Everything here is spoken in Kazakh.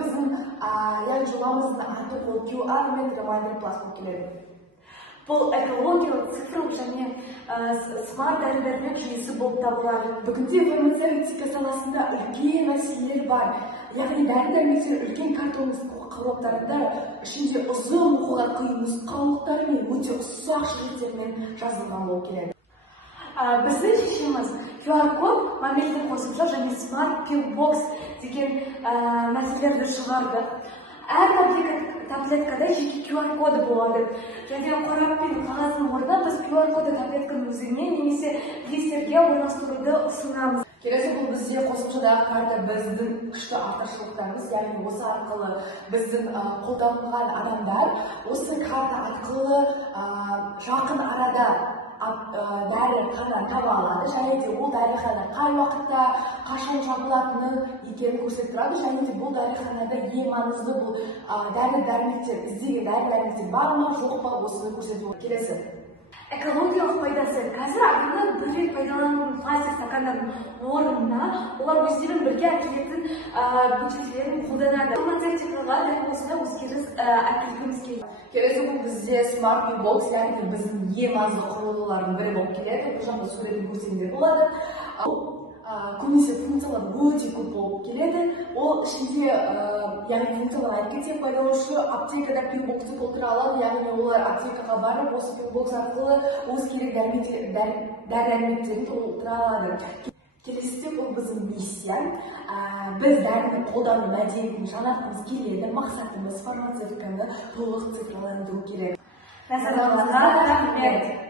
біздің яғни жобамыздың аты ол QR мен ремайдер плас болып келеді. Бұл экологиялық, цифрлық және смарт дәрі-дәрмек жүйесі болып табылады. Бүгінде фармацевтика саласында үлкен мәселелер бар. Яғни дәрі-дәрмектер үлкен картон қабаттарында ішінде ұзын оқуға қиын нұсқаулықтар мен өте ұсақ шрифттермен жазылған болып келеді. Біздің шешіміз QR-код, мобильді қосымша және Smart Pill Box деген мәселелерді шығарды. Әр таблеткада жеке QR-коды болады. Және қорап пен қағаздың орнына біз QR-коды таблетканың өзіне немесе листерге орналастыруды ұсынамыз. Келесі бұл бізде қосымшадағы карта біздің күшті артықшылықтарымыз, яғни осы арқылы біздің қолданылған адамдар осы карта арқылы жақын арада дәріхана таба алады, және де ол дәріхана қай уақытта қашан жабылатынын екенін көрсетіп тұрады, және де бұл дәріханада ең маңызды бұл дәрі-дәрмектер, іздеген дәрі-дәрмектер бар ма, жоқ па, осыны көрсетіп келесі. Экологиялық пайдасы. Қазір адамдар бір рет пайдаланатын пластик стакандардың орнына олар өздерін бірге әкелетін бөтелкелерін қолданады. Фармацевтикаға дәл осындай өзгеріс әкелгіміз келеді. Келесі бұл бізде Smart Pill Box, яғни біздің ең маңызды құрылғылардың бірі болып келеді. Бұл жақта суретін көрсеңдер болады. Көбінесе функциялар өте көп болып келеді. Ол ішінде яғни функциялар айтып кетсек, пайдаланушы аптекада пилбоксты толтыра алады, яғни олар аптекаға барып, осы пилбокс арқылы өз керек дәрі-дәрмектерін толтыра алады. Келесіде бұл біздің миссия. Біз дәріні қолдану мәдениетін жаңартқымыз келеді. Мақсатымыз фармацевтиканы толық цифрландыру керек. Назарларыңызға рахмет.